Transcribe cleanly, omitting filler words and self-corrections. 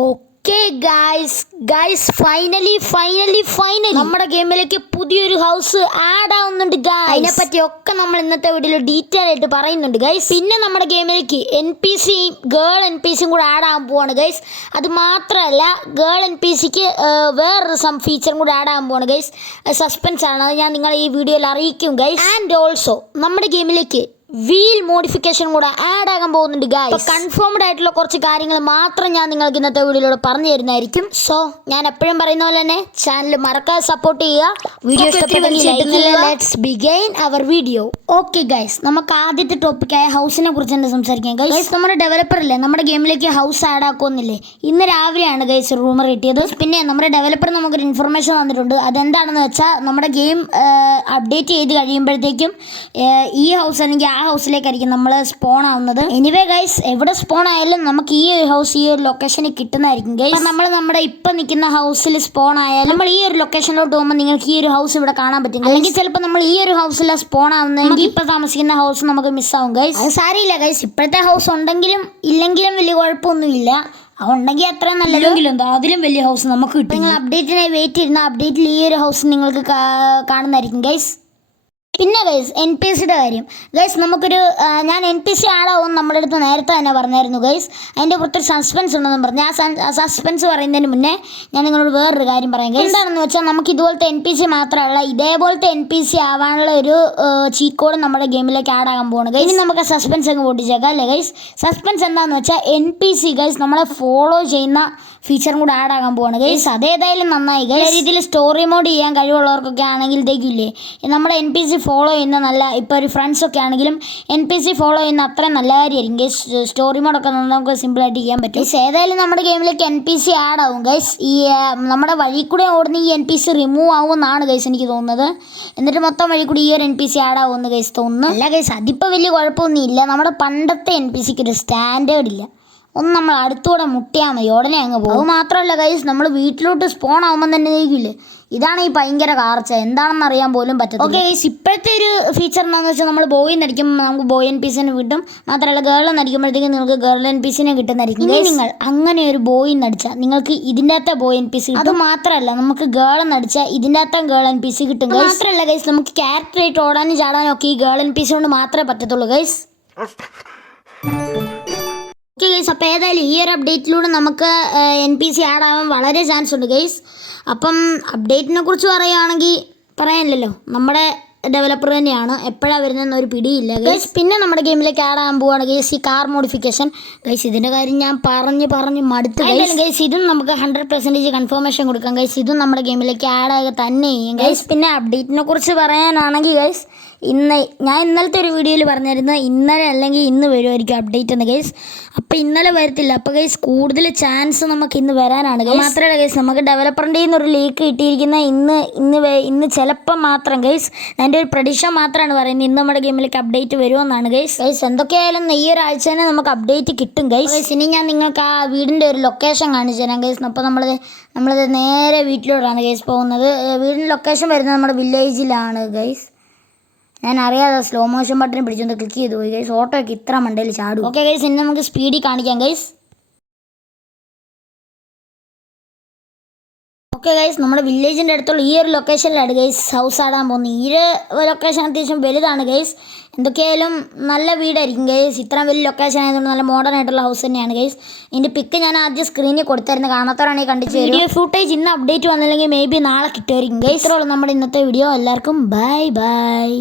Okay guys finally നമ്മുടെ ഗെയിമിലേക്ക് പുതിയൊരു house add ആവുന്നുണ്ട് ഗൈസ്. അതിനെപ്പറ്റി ഒക്കെ നമ്മൾ ഇന്നത്തെ വീഡിയോയിൽ ഡീറ്റെയിൽ ആയിട്ട് പറയുന്നുണ്ട് ഗൈസ്. പിന്നെ നമ്മുടെ ഗെയിമിലേക്ക് ഗേൾ എൻ പി സിയും കൂടെ ആഡ് ആകാൻ പോവാണ് ഗൈസ്. അത് മാത്രമല്ല ഗേൾ എൻ പി സിക്ക് വേറൊരു ഫീച്ചറും കൂടെ ആഡ് ആകാൻ പോവാണ് ഗൈസ്. സസ്പെൻസ് ആണ്, അത് ഞാൻ നിങ്ങളെ ഈ വീഡിയോയിൽ അറിയിക്കും ഗൈസ്. ആൻഡ് ഓൾസോ നമ്മുടെ ഗെയിമിലേക്ക് വീൽ മോഡിഫിക്കേഷൻ കൂടെ ആഡ് ആകാൻ പോകുന്നുണ്ട് ഗൈസ്. കൺഫേംഡ് ആയിട്ടുള്ള കുറച്ച് കാര്യങ്ങൾ മാത്രം ഞാൻ നിങ്ങൾക്ക് ഇന്നത്തെ വീഡിയോയിലൂടെ പറഞ്ഞു തരുന്നതായിരിക്കും. സോ ഞാൻ എപ്പോഴും പറയുന്ന പോലെ തന്നെ ചാനൽ മറക്കാതെ സപ്പോർട്ട് ചെയ്യുക. Video let's begin our video. Okay guys, നമുക്ക് ആദ്യത്തെ ടോപ്പിക്കായ ഹൗസിനെ കുറിച്ച് തന്നെ സംസാരിക്കാം ഗൈസ്. നമ്മുടെ ഡെവലപ്പർ ഇല്ലേ, നമ്മുടെ ഗെയിമിലേക്ക് ഹൗസ് ആഡ് ആക്കുന്നില്ലേ, ഇന്ന് രാവിലെയാണ് ഗൈസ് റൂമർ കിട്ടിയത്. പിന്നെ നമ്മുടെ ഡെവലപ്പർ നമുക്കൊരു ഇൻഫർമേഷൻ തന്നിട്ടുണ്ട്. അതെന്താണെന്ന് വെച്ചാൽ നമ്മുടെ ഗെയിം അപ്ഡേറ്റ് ചെയ്ത് കഴിയുമ്പോഴത്തേക്കും ഈ ഹൗസ് അല്ലെങ്കിൽ ആ ഹൗസിലേക്കായിരിക്കും നമ്മൾ സ്പോൺ ആവുന്നത്. എനിവേ ഗൈസ്, എവിടെ സ്പോൺ ആയാലും നമുക്ക് ഈ ഒരു ഹൗസ് ഈ ഒരു ലൊക്കേഷനിൽ കിട്ടുന്നതായിരിക്കും ഗൈസ്. നമ്മൾ നമ്മുടെ ഇപ്പം നിൽക്കുന്ന ഹൗസിൽ സ്പോൺ ആയാലും നമ്മൾ ഈ ഒരു ലൊക്കേഷനിലോട്ട് പോകുമ്പോൾ നിങ്ങൾക്ക് ഈ ഒരു ഹൗസ് ഇവിടെ കാണാൻ പറ്റും. അല്ലെങ്കിൽ ചിലപ്പോൾ നമ്മൾ ഈ ഒരു ഹൗസിലാണ് സ്പോൺ ആവുന്നതെങ്കിൽ ഇപ്പം താമസിക്കുന്ന ഹൗസ് നമുക്ക് മിസ്സാവും ഗൈസ്. അത് സാരമില്ല ഗൈസ്, ഇപ്പോഴത്തെ ഹൗസ് ഉണ്ടെങ്കിലും ഇല്ലെങ്കിലും വലിയ കുഴപ്പമൊന്നുമില്ല. അതുണ്ടെങ്കിൽ അത്രയും നല്ലതെങ്കിലും അതിലും വലിയ ഹൗസ് നമുക്ക് കിട്ടും. നിങ്ങൾ അപ്ഡേറ്റിനായി വെയിറ്റ് ചെയ്യുന്ന അപ്ഡേറ്റിൽ ഈ ഒരു ഹൗസ് നിങ്ങൾക്ക് കാണുന്നതായിരിക്കും ഗൈസ്. പിന്നെ ഗൈസ്, എൻ പി സിയുടെ കാര്യം ഗൈസ്, ഞാൻ എൻ പി സി ആടാവും നമ്മുടെ അടുത്ത് നേരത്തെ തന്നെ പറഞ്ഞായിരുന്നു ഗൈസ്. അതിൻ്റെ പുറത്തൊരു സസ്പെൻസ് ഉണ്ടെന്ന് പറഞ്ഞു. ആ സസ്പെൻസ് പറയുന്നതിന് മുന്നേ ഞാൻ നിങ്ങളോട് വേറൊരു കാര്യം പറയാം ഗൈസ്. എന്താണെന്ന് വെച്ചാൽ നമുക്ക് ഇതുപോലത്തെ എൻ പി സി മാത്രമല്ല, ഇതേപോലത്തെ എൻ പി സി ആവാനുള്ള ഒരു ചീറ്റ് കോഡ് നമ്മുടെ ഗെയിമിലേക്ക് ആഡ് ആകാൻ പോകുന്നത് ഗൈസ്. ഇനി നമുക്ക് സസ്പെൻസ് അങ്ങ് പൊട്ടിച്ചേക്കാം അല്ലേ ഗൈസ്. സസ്പെൻസ് എന്താണെന്ന് വെച്ചാൽ എൻ പി സി ഗൈസ് നമ്മളെ ഫോളോ ചെയ്യുന്ന ഫീച്ചറും കൂടെ ആഡ് ആകാൻ പോവാണ് ഗൈസ്. അതേതായാലും നന്നായി ഗൈസ്. രീതിയിൽ സ്റ്റോറി മോഡ് ചെയ്യാൻ കഴിവുള്ളവർക്കൊക്കെ ആണെങ്കിൽ ഇതേക്കില്ലേ, നമ്മുടെ എൻ പി സി ഫോളോ ചെയ്യുന്ന നല്ല, ഇപ്പോൾ ഒരു ഫ്രണ്ട്സൊക്കെ ആണെങ്കിലും എൻ പി സി ഫോളോ ചെയ്യുന്ന അത്രയും നല്ല കാര്യമായിരിക്കും ഗൈസ്. സ്റ്റോറി മോഡൊക്കെ നമുക്ക് സിമ്പിളായിട്ട് ചെയ്യാൻ പറ്റും ഗൈസ്. ഏതായാലും നമ്മുടെ ഗെയിമിലേക്ക് എൻ പി സി ആഡ് ആവും ഗൈസ്. ഈ നമ്മുടെ വഴി കൂടെ ഓടുന്ന ഈ എൻ പി സി റിമൂവ് ആവുമെന്നാണ് ഗൈസ് എനിക്ക് തോന്നുന്നത്. എന്നിട്ട് മൊത്തം വഴി കൂടി ഈ ഒരു എൻ പി സി ആഡ് ആവുമെന്ന് ഗൈസ് തോന്നുന്നു. അല്ല ഗൈസ്, അതിപ്പോൾ വലിയ കുഴപ്പമൊന്നുമില്ല. നമ്മുടെ പണ്ടത്തെ എൻ പി സിക്ക് ഒരു സ്റ്റാൻഡേർഡ് ഇല്ല. ഒന്ന് നമ്മൾ അടുത്തൂടെ മുട്ടിയാൽ മതി, ഉടനെ അങ്ങ് പോകും. അത് മാത്രമല്ല ഗൈസ്, നമ്മൾ വീട്ടിലോട്ട് സ്പോൺ ആകുമ്പോൾ തന്നെ ഇരിക്കില്ലേ, ഇതാണ് ഈ ഭയങ്കര കാർച്ച, എന്താണെന്ന് അറിയാൻ പോലും പറ്റും. ഓക്കെ ഗൈസ്, ഇപ്പോഴത്തെ ഒരു ഫീച്ചർ എന്താണെന്ന് വെച്ചാൽ നമ്മൾ ബോയ് നടിക്കുമ്പോൾ നമുക്ക് ബോയ് എൻ പി സിനെ കിട്ടും. മാത്രമല്ല ഗേൾ നടിക്കുമ്പോഴത്തേക്കും നിങ്ങൾക്ക് ഗേൾ എൻ പി സിനെ കിട്ടുന്നതായിരിക്കും. ഇനി നിങ്ങൾ അങ്ങനെ ഒരു ബോയ് നടിച്ചാൽ നിങ്ങൾക്ക് ഇതിൻ്റെ അകത്തെ ബോയ് എൻ പി സി കിട്ടും. അത് മാത്രമല്ല നമുക്ക് ഗേൾ നടിച്ചാൽ ഇതിൻ്റെ അകത്തെ ഗേൾ എൻ പി സി കിട്ടും. മാത്രമല്ല ഗൈസ്, നമുക്ക് ക്യാരക്ടറായിട്ട് ഓടാനും ചാടാനും ഒക്കെ ഈ ഗേൾ എൻ പി സി കൊണ്ട് മാത്രമേ പറ്റത്തുള്ളൂ ഗൈസ്. ഓക്കെ ഗൈസ്, അപ്പോൾ ഏതായാലും ഈ ഒരു അപ്ഡേറ്റിലൂടെ നമുക്ക് എൻ പി സി ആഡ് ആവാൻ വളരെ ചാൻസ് ഉണ്ട് ഗൈസ്. അപ്പം അപ്ഡേറ്റിനെ കുറിച്ച് പറയുകയാണെങ്കിൽ പറയാനില്ലല്ലോ, നമ്മുടെ ഡെവലപ്പർ തന്നെയാണ്, എപ്പോഴാണ് വരുന്നതെന്ന് ഒരു പിടിയില്ല ഗൈസ്. പിന്നെ നമ്മുടെ ഗെയിമിലേക്ക് ആഡ് ആകാൻ പോവുകയാണ് ഗൈസ് ഈ കാർ മോഡിഫിക്കേഷൻ ഗൈസ്. ഇതിൻ്റെ കാര്യം ഞാൻ പറഞ്ഞ് മടുത്തു ഗൈസ്. ഇതും നമുക്ക് 100% കൺഫർമേഷൻ കൊടുക്കാം ഗൈസ്. ഇതും നമ്മുടെ ഗെയിമിലേക്ക് ആഡ് ആകുക തന്നെ ചെയ്യും ഗൈസ്. പിന്നെ അപ്ഡേറ്റിനെ കുറിച്ച് പറയാനാണെങ്കിൽ ഗൈസ്, ഞാൻ ഇന്നലത്തെ ഒരു വീഡിയോയിൽ പറഞ്ഞിരുന്നത് ഇന്നലെ അല്ലെങ്കിൽ ഇന്ന് വരുമായിരിക്കും അപ്ഡേറ്റ് എന്ന് ഗൈസ്. അപ്പോൾ ഇന്നലെ വരത്തില്ല. അപ്പോൾ ഗൈസ് കൂടുതൽ ചാൻസ് നമുക്ക് ഇന്ന് വരാനാണ് ഗൈസ്. മാത്രമല്ല ഗൈസ്, നമുക്ക് ഡെവലപ്പറിൻ്റെ ഒരു ലീക്ക് കിട്ടിയിരിക്കുന്ന ഇന്ന് ചിലപ്പോൾ മാത്രം ഗൈസ്, എൻ്റെ ഒരു പ്രഡിക്ഷൻ മാത്രമാണ് പറയുന്നത്, ഇന്ന് നമ്മുടെ ഗെയിമിലേക്ക് അപ്ഡേറ്റ് വരുമെന്നാണ് ഗൈസ്. എന്തൊക്കെയായാലും ഈ ഒരാഴ്ച തന്നെ നമുക്ക് അപ്ഡേറ്റ് കിട്ടും ഗൈസ്. ഇനി ഞാൻ നിങ്ങൾക്ക് ആ വീടിൻ്റെ ഒരു ലൊക്കേഷൻ കാണിച്ചു തരാം ഗൈസ്. അപ്പോൾ നമ്മളത് നേരെ വീട്ടിലോട്ടാണ് ഗൈസ് പോകുന്നത്. വീടിൻ്റെ ലൊക്കേഷൻ വരുന്നത് നമ്മുടെ വില്ലേജിലാണ് ഗൈസ്. ഞാൻ അറിയാതെ സ്ലോ മോഷൻ ബട്ടൺ പിടിച്ചൊന്ന് ക്ലിക്ക് ചെയ്ത് പോയി ഗൈസ്. ഓട്ടോയ്ക്ക് ഇത്ര മണ്ടയിൽ ചാടും. ഓക്കെ ഗൈസ്, ഇനി നമുക്ക് സ്പീഡിൽ കാണിക്കാം ഗൈസ്. ഓക്കെ ഗൈസ്, നമ്മുടെ വില്ലേജിൻ്റെ അടുത്തുള്ള ഈ ഒരു ലൊക്കേഷനിലാണ് ഗൈസ് ഹൗസ് ആടാൻ പോകുന്നത്. ഈ ഒരു ലൊക്കേഷൻ അത്യാവശ്യം വലുതാണ് ഗൈസ്. എന്തൊക്കെയായാലും നല്ല വീടായിരിക്കും ഗൈസ്. ഇത്രയും വലിയ ലൊക്കേഷൻ ആയതുകൊണ്ട് നല്ല മോഡേൺ ആയിട്ടുള്ള ഹൗസ് തന്നെയാണ് ഗൈസ്. ഇതിൻ്റെ പിക്ക് ഞാൻ ആദ്യം സ്ക്രീനിൽ കൊടുത്തായിരുന്നു, കാണാത്തവരാണെങ്കിൽ കണ്ടിട്ട് വീഡിയോ ഫുട്ടേജ് ഇന്ന് അപ്ഡേറ്റ് വന്നില്ലെങ്കിൽ മേ ബി നാളെ കിട്ടുമായിരിക്കും ഗൈസ്. ഇത്രയുള്ളൂ നമ്മുടെ ഇന്നത്തെ വീഡിയോ. എല്ലാവർക്കും ബൈ.